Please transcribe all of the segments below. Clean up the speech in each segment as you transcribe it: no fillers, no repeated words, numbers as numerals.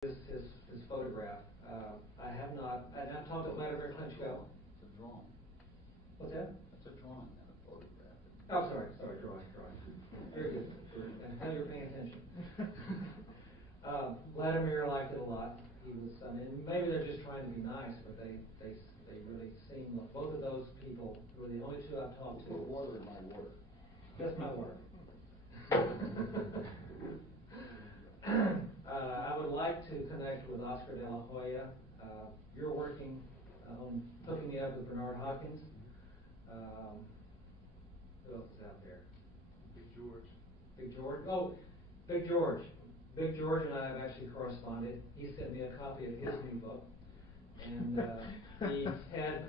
his photograph. I have not, and I've talked to Vladimir Klitschko. It's a drawing. What's that? It's a drawing, not a photograph. Oh, sorry, drawing. Very good. And how you're paying attention. Vladimir liked it a lot. He was, I mean, maybe they're just trying to be nice, but they really seem, both of those people were the only two I've talked to. Put water in my water. Just my water. I would like to connect with Oscar de la Hoya. You're working on hooking me up with Bernard Hopkins. Who else is out there? Big George. Big George. Oh, Big George. Big George and I have actually corresponded. He sent me a copy of his new book. And he had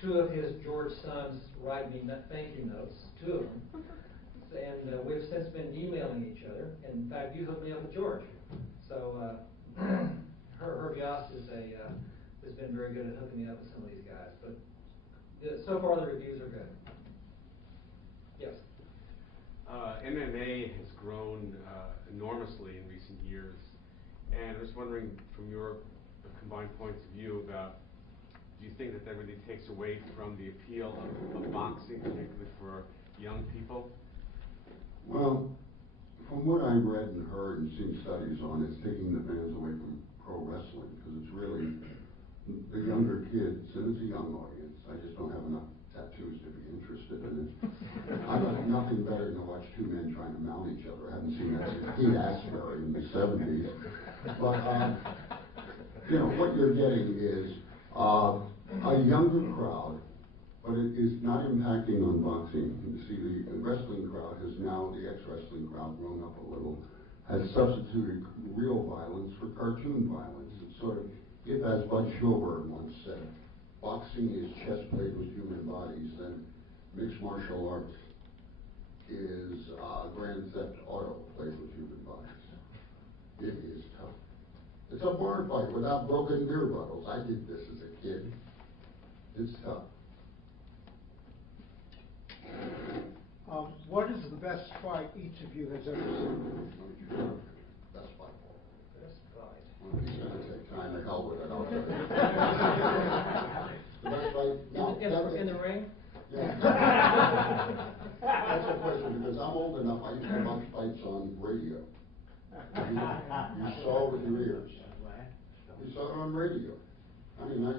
two of his George sons write me thank you notes, two of them. And we've since been emailing each other. And in fact, you hooked me up with George. So Herb Yost has been very good at hooking me up with some of these guys. But so far the reviews are good. Yes. MMA has grown enormously in recent years, and I was wondering, from your combined points of view, about do you think that really takes away from the appeal of boxing, particularly for young people? Well, from what I've read and heard and seen studies on, it's taking the fans away from pro wrestling, because it's really the younger kids, and it's a young audience. I just don't have enough tattoos to be interested in it. I got nothing better than to watch two men trying to mount each other. I haven't seen that since Pete Asbury in the 70s. But, you know, what you're getting is a younger crowd, but it is not impacting on boxing. You see, the wrestling crowd has now, the ex-wrestling crowd, grown up a little, has substituted real violence for cartoon violence. It's sort of, if, as Bud Schulberg once said, boxing is chess played with human bodies, then mixed martial arts is Grand Theft Auto played with human bodies. It is tough. It's a bar fight without broken beer bottles. I did this as a kid. It's tough. What is the best fight each of you has ever seen? Best fight. Best fight. Well, he's going to take time to hell with it. I'll tell you. The best fight. In the ring? Yeah. That's a question, because I'm old enough. I used to watch fights on radio. You saw with your ears. You saw it on radio. I mean, I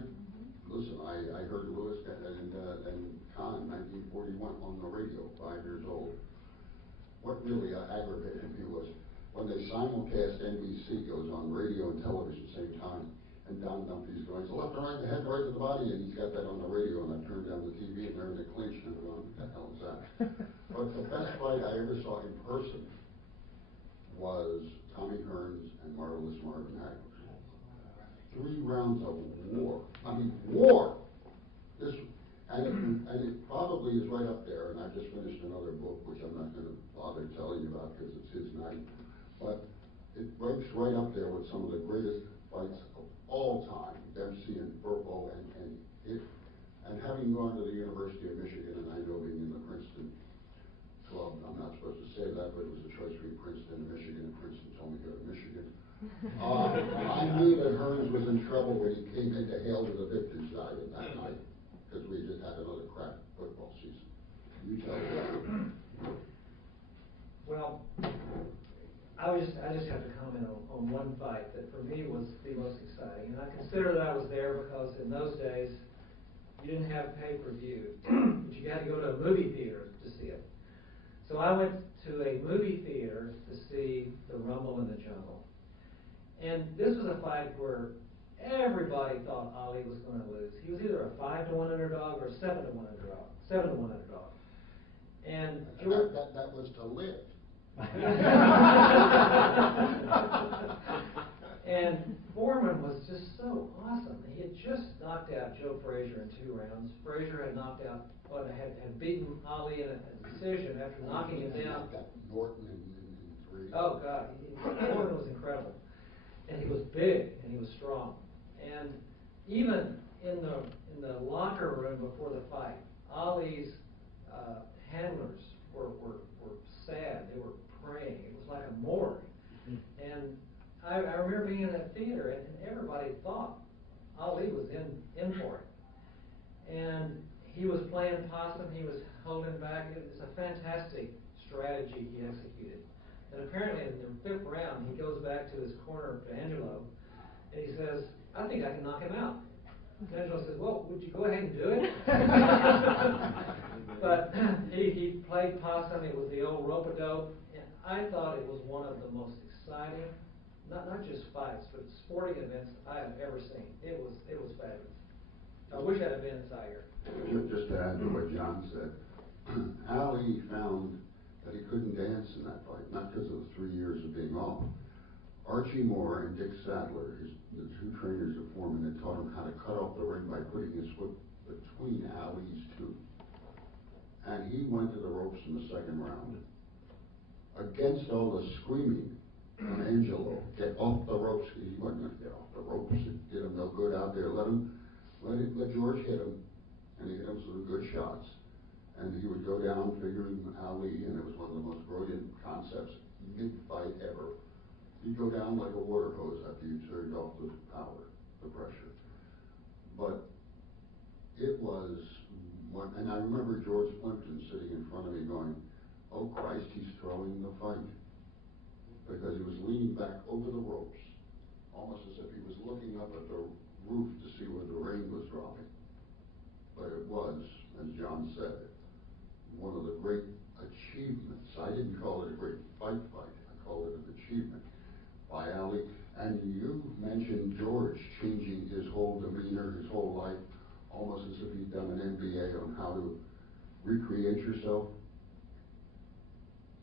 heard Lewis and Khan in 1941 on the radio, 5 years old. What really aggravated me was when they simulcast NBC, goes on radio and television at the same time, and Don Dumpy's going, so left to right, the head, right to the body, and he's got that on the radio, and I turned down the TV, and they're in the clinch, and I'm going, what the hell is that? But the best fight I ever saw in person was Tommy Hearns and Marvelous Marvin Hagler. 3 rounds of war. I mean, war! And it probably is right up there, and I've just finished another book, which I'm not going to bother telling you about because it's his night, but it ranks right up there with some of the greatest fights of all time, Dempsey and Burpo, and having gone to the University of Michigan, and I know being in the Princeton club, I'm not supposed to say that, but it was a choice between Princeton and Michigan, and Princeton told me to go to Michigan. I knew that Hearns was in trouble when he came in to hail to the victor's diamond that night, because we just had another crap football season. You tell me. Well, I just have to comment on one fight that for me was the most exciting. And I consider that I was there because in those days, you didn't have pay-per-view, but you had to go to a movie theater to see it. So I went to a movie theater to see The Rumble in the Jungle. And this was a fight where everybody thought Ali was going to lose. He was either a 5-to-1 underdog or a 7-to-1 underdog. 7-to-1 underdog. And that was to live. And Foreman was just so awesome. He had just knocked out Joe Frazier in 2 rounds. Frazier had knocked out, had beaten Ali in a decision after knocking him down. Norton in 3. Oh God, Foreman was incredible, and he was big and he was strong. And even in the locker room before the fight, Ali's handlers were sad. They were praying. It was like a morgue. And I remember being in that theater, and everybody thought Ali was in for it. And he was playing possum, he was holding back. It was a fantastic strategy he executed. And apparently in the fifth round, he goes back to his corner to Angelo, and he says, I think I can knock him out. And Angelo says, well, would you go ahead and do it? But he played possum, it was the old rope-a-dope, and I thought it was one of the most exciting, not just fights, but sporting events I have ever seen. It was fabulous. I wish I'd have been in Zaire. Just to add to what John said, Ali found that he couldn't dance in that fight, not because of the 3 years of being off. Archie Moore and Dick Sadler, the two trainers of Foreman, had taught him how to cut off the ring by putting his foot between Ali's two. And he went to the ropes in the second round. Against all the screaming from Angelo, get off the ropes. He wasn't going to get off the ropes. It did him no good out there. Let George hit him, and he hit him some good shots. And he would go down figuring Ali, and it was one of the most brilliant concepts mid-fight ever. He'd go down like a water hose after you turned off the power, the pressure. But it was, and I remember George Plimpton sitting in front of me going, oh Christ, he's throwing the fight. Because he was leaning back over the ropes, almost as if he was looking up at the roof to see where the rain was dropping. But it was, as John said, one of the great achievements. I didn't call it a great fight. I called it an achievement by Ali. And you mentioned George changing his whole demeanor, his whole life, almost as if he'd done an MBA on how to recreate yourself.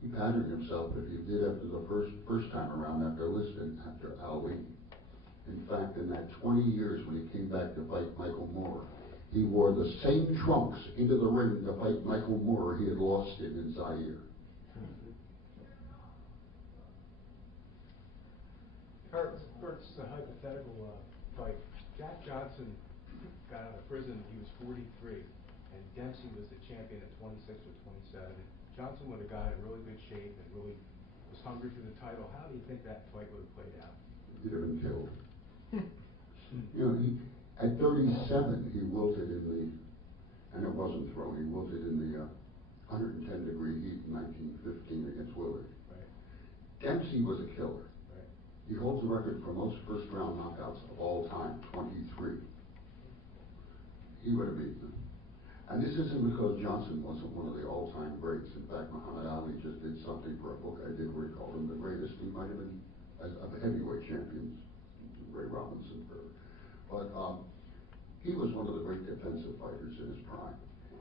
He patterned himself, if you did after the first time around after listening, after Ali. In fact, in that 20 years when he came back to fight Michael Moore, he wore the same trunks into the ring to fight Michael Moore he had lost in Zaire. Bert's a hypothetical fight. Jack Johnson got out of prison, he was 43, and Dempsey was the champion at 26 or 27. And Johnson would have got in really good shape and really was hungry for the title. How do you think that fight would have played out? He'd have been killed. At 37, he wilted in the, and it wasn't thrown, he wilted in the 110-degree heat in 1915 against Willard. Right. Dempsey was a killer. Right. He holds the record for most first-round knockouts of all time, 23. He would have beaten him. And this isn't because Johnson wasn't one of the all-time greats. In fact, Muhammad Ali just did something for a book I did where he called him the greatest. He might have been of the heavyweight champions, Ray Robinson. But he was one of the great defensive fighters in his prime.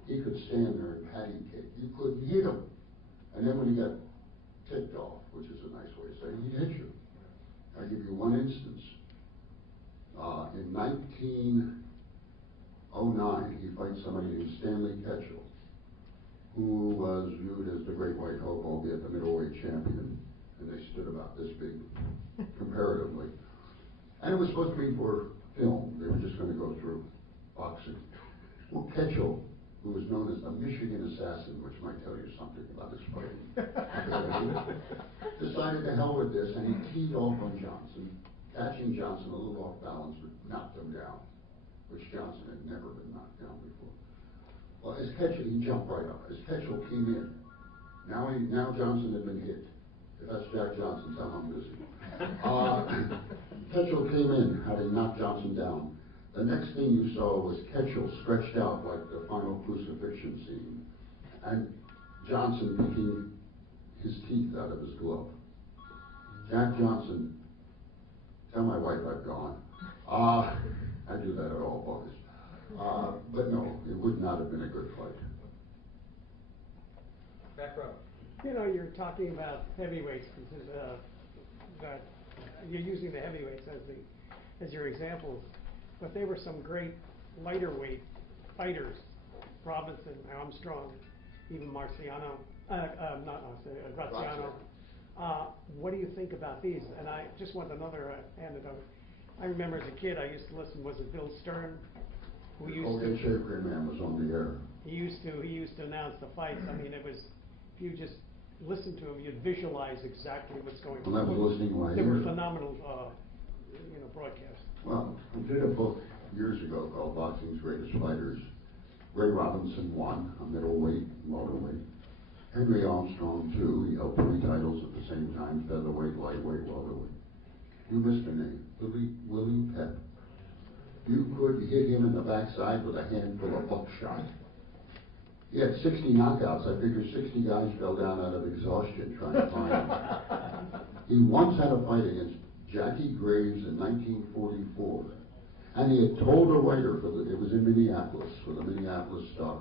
He could stand there and patty kick. You couldn't hit him. And then when he got ticked off, which is a nice way of saying, he'd hit you. I'll give you one instance. In 1909, he fights somebody named Stanley Ketchel, who was viewed as the great white hope, albeit the middleweight champion, and they stood about this big, comparatively. And it was supposed to be for film. They were just going to go through boxing. Well, Ketchel, who was known as the Michigan Assassin, which might tell you something about his fighting, decided to hell with this, and he teed off on Johnson, catching Johnson a little off balance, but knocked him down, which Johnson had never been knocked down before. Well, as Ketchel, he jumped right up. As Ketchel came in, now Johnson had been hit. If that's Jack Johnson, tell him I'm busy. Ketchel came in, having knocked Johnson down. The next thing you saw was Ketchel stretched out like the final crucifixion scene, and Johnson picking his teeth out of his glove. Jack Johnson, tell my wife I've gone. I do that at all boys. But no, it would not have been a good fight. Back row. You know, you're talking about heavyweights, that you're using the heavyweights as your examples, but there were some great lighter weight fighters, Robinson, Armstrong, even Graziano. What do you think about these? And I just want another anecdote. I remember as a kid, I used to listen. Was it Bill Stern? Who used to? Shavegrin Man was on the air. He used to announce the fights. I mean, it was, if you just listen to them, you'd visualize exactly what's going on. Well, I was listening right They were here. phenomenal, broadcasts. Well, I did a book years ago called Boxing's Greatest Fighters. Ray Robinson won, a middleweight, welterweight. Henry Armstrong, too. He held 3 titles at the same time, featherweight, lightweight, welterweight. You missed a name, Willie Pep. You could hit him in the backside with a handful of buckshot. He had 60 knockouts. I figure 60 guys fell down out of exhaustion trying to find him. He once had a fight against Jackie Graves in 1944. And he had told a writer, it was in Minneapolis, for the Minneapolis Star,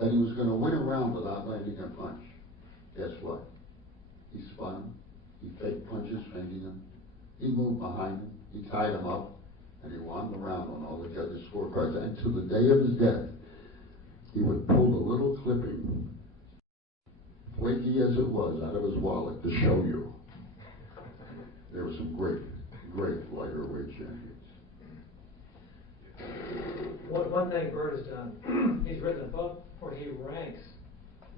that he was going to win a round without landing a punch. Guess what? He spun him. He faked punches, feinting him. He moved behind him. He tied him up. And he won the round on all the judges' scorecards. And to the day of his death, he would pull the little clipping, flaky as it was, out of his wallet to show you. There were some great lighter weight champions. One thing Bert has done, he's written a book where he ranks,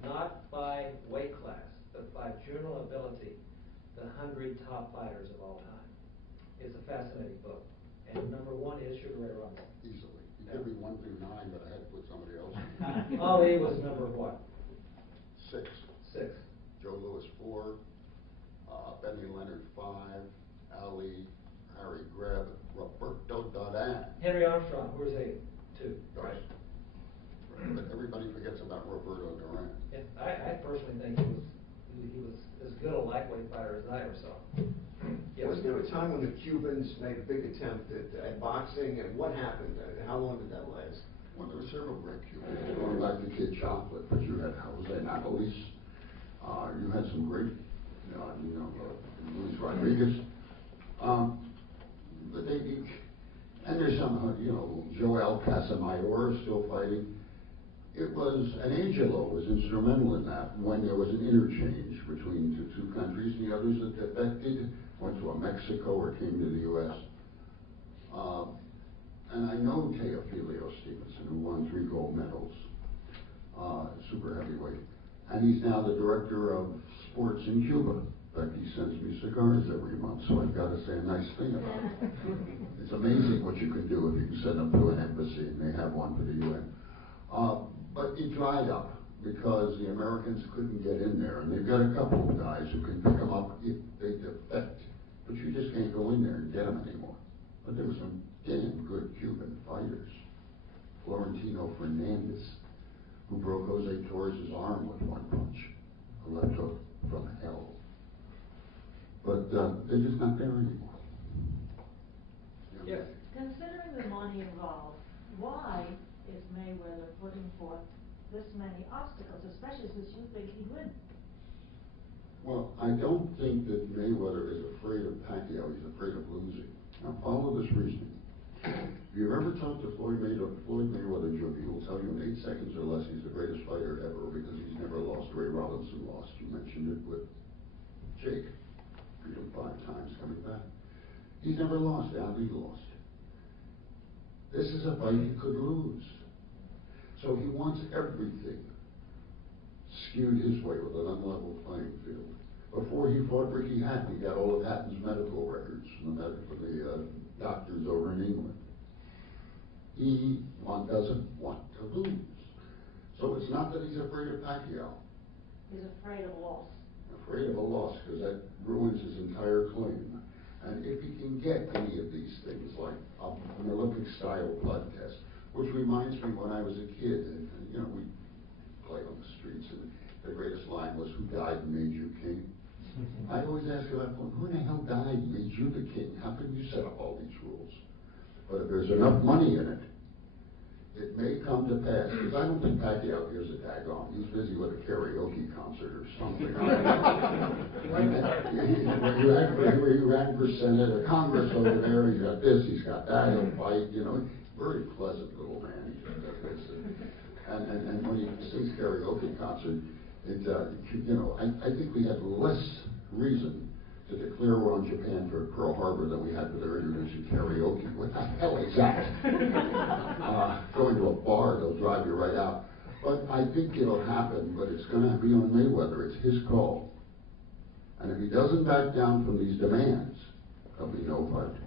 not by weight class, but by general ability, the 100 top fighters of all time. It's a fascinating book. And number 1 is Sugar Ray Robinson. Easily. You give me 1 through 9, but I had to put somebody else in. Ali was number what? 6. 6. Joe Louis 4. Benny Leonard 5. Ali, Harry Greb, Roberto Duran. Henry Armstrong, where's he? 2. Right. But everybody forgets about Roberto Duran. Yeah, I personally think he was as good a lightweight fighter as I ever saw. Yes. Was there a time when the Cubans made a big attempt at boxing, and what happened? How long did that last? Well, there were several great Cubans. Going back to Kid Chocolate, but you had Jose Napoles. You had some great, Luis Rodriguez. But and there's some, Joel Casamayor still fighting. It was, and Angelo was instrumental in that when there was an interchange between the 2 countries. The others that defected went to Mexico or came to the U.S. And I know Teofilio Stevenson, who won 3 gold medals, super heavyweight. And he's now the director of sports in Cuba. In fact, he sends me cigars every month, so I've got to say a nice thing about him. It's amazing what you can do if you can send them to an embassy, and they have one for the UN. But it dried up because the Americans couldn't get in there, and they've got a couple of guys who can pick them up if they defect. But you just can't go in there and get them anymore. But there were some damn good Cuban fighters. Florentino Fernandez, who broke Jose Torres' arm with 1 punch, a left hook from hell. But they're just not there anymore. Yes. Considering the money involved, why is Mayweather putting forth this many obstacles, especially since you think he'd win? Well, I don't think that Mayweather is afraid of Pacquiao. He's afraid of losing. Now, follow this reasoning. If you ever talk to Floyd Mayweather Jr., he will tell you in 8 seconds or less he's the greatest fighter ever because he's never lost. Ray Robinson lost. You mentioned it with Jake. Beat him 5 times coming back. He's never lost. Ali lost. This is a fight he could lose. So he wants everything skewed his way with an unlevel playing field. Before he fought Ricky Hatton, he got all of Hatton's medical records from the doctors over in England. He doesn't want to lose. So it's not that he's afraid of Pacquiao. He's afraid of loss. Afraid of a loss, because that ruins his entire claim. And if he can get any of these things, like an Olympic-style blood test, which reminds me when I was a kid, and we played on the streets, and the greatest line was, "Who died and made you king?" I always ask about, who in the hell died and made you the king? How can you set up all these rules? But if there's enough money in it, it may come to pass. Because I don't think Pacquiao gives a daggone. He's busy with a karaoke concert or something. He ran for Senate or Congress over there. He's got this, he's got that. He'll fight. Very pleasant little man. He does this. And when he sings karaoke concert, I think we had less reason to declare war on Japan for Pearl Harbor than we had for their introducing karaoke. What the hell is that? Going to a bar, they'll drive you right out. But I think it'll happen, but it's gonna be on Mayweather, it's his call. And if he doesn't back down from these demands, there'll be no fight.